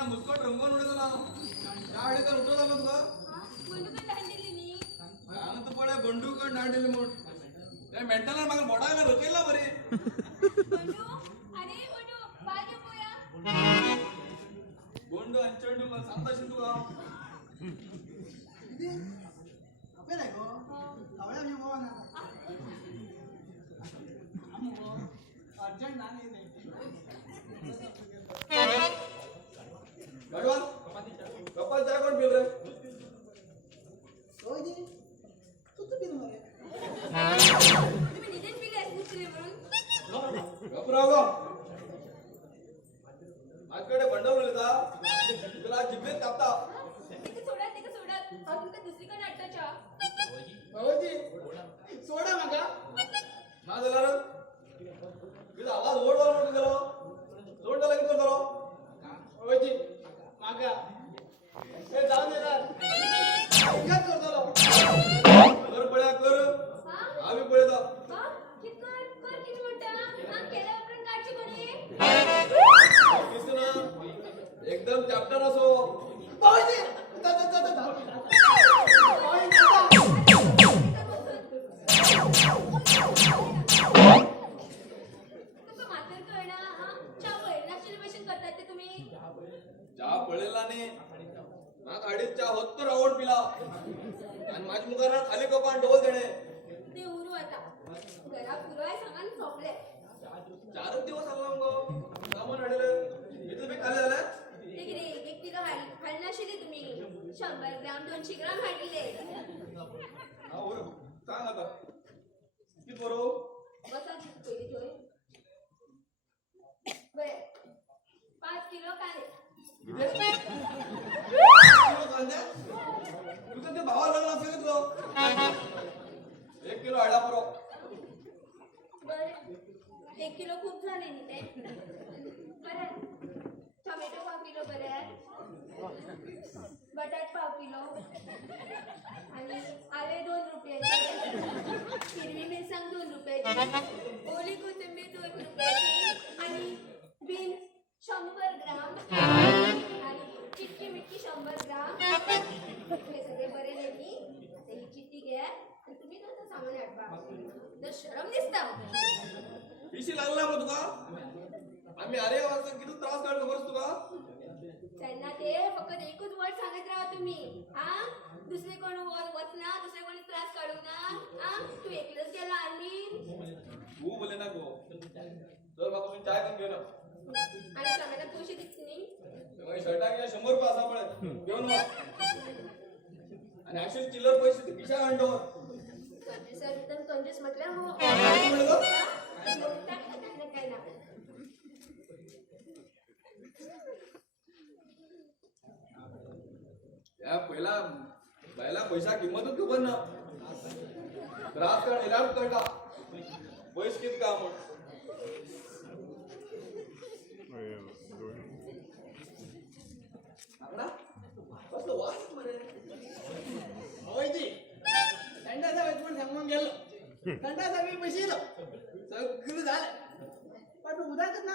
ना मुस्कट रंगवून उडत ना त्यावेळी तर उठवत आलो तुका बंदूक दांडिली नी सांग तू पळे बंदूक दांडिली म्हणून त्या मेंटलला मला बोडायला रोकेला बरे बंडू अरे बंडू बाय घेऊया बोंड अंचंडू सांगता शिंदू का आपे नाही गो कावळ्या मी गोवा ना अर्जंट ना नाही गडवाल कपाल जाय कोण बिल रे होय जी तू बिल मारे तुम्ही निदेश पिले मुसले म्हणून गपराव गो माझ्याकडे बंडल मिळता तुला जिभेत कापता तिथे सोडा अजून तर दुसरीकडे अट्टाच्या होय जी सोडा मागा ना झाला रे तुझा आवाज ओढ ओढ म्हणून गेलो जोड झाला की तो करो होय जी मागा हे जाऊन येणार काय करतो कर पळ्या कर हा आम्ही पळेता हा कर किती म्हणता हा केला आपण काढची कोणी दिसतो ना एकदम चॅप्टर असो होय जी जा होय तुका मात्र कळना हा चावळ सेलिब्रेशन करतात ते तुम्ही चहा पळेला नाही ना गाडीत चहा होत तर आवड पिला आणि माझ्या मुखारात खाली कपान डोल देणे ते उरू आता घरा पुरवाय सांगा आणि झोपले 4 दिवस आला मग सामान आलेले इथे बी खाली झाले ते किती 1 किलो हाडनाशिली तुम्ही 100 ग्राम 200 ग्राम हाडले हा ओर सांग आता किती बरो बसा पहिली थोय बरे 5 किलो कांदे किती किलो कांदे तुझं ते भावा लागला असेल तो 1 किलो आडा बरो बरे 1 किलो खूप झाले नी ते बरे टोमॅटो 5 किलो बरे बटाट 5 किलो आणि आले 2 रुपयाचे हिरवी मिरसांग 2 रुपयाची ओली कोथिंबीर 2 रुपयाची आणि बीन 100 ग्राम आणि चिटकी मिटकी 100 ग्राम हे सगळे बरे नेली आता ही चिट्टी घ्या आणि तुम्ही तसं सामान आठवा तर शरम दिसता पिशी लागला मग तुका आम्ही अरे वाजता किती त्रास काढलो बरस तुका त्यांना ते फक्त एकच वर्ड सांगत राहा तुम्ही हा दुसरे कोण वचना दुसरे कोणी त्रास काढू ना हा तू एकलंच गेला आणि तू बोले ना गो चल बाबा तुम्ही चाय पण घेऊ ना आणि सामानात पैसे दिसत नाही तेव्हा शर्टा गेला 100 रुपये असा पडे घेऊन मग आणि असे चिल्लर पैसे ते पिशा आणतो सर एकदम कंजूस म्हटलं हो म्हणलं काय ना या पहिला पैसा किंमतच खबर ना त्रास काढ इलाज काढला पैसे किती का म्हणून कसलं वास मरे होय जी थंडाचा वेचमन सांगून गेलो थंडाचा मी बसिलो सगळं झालं पण उदाच ना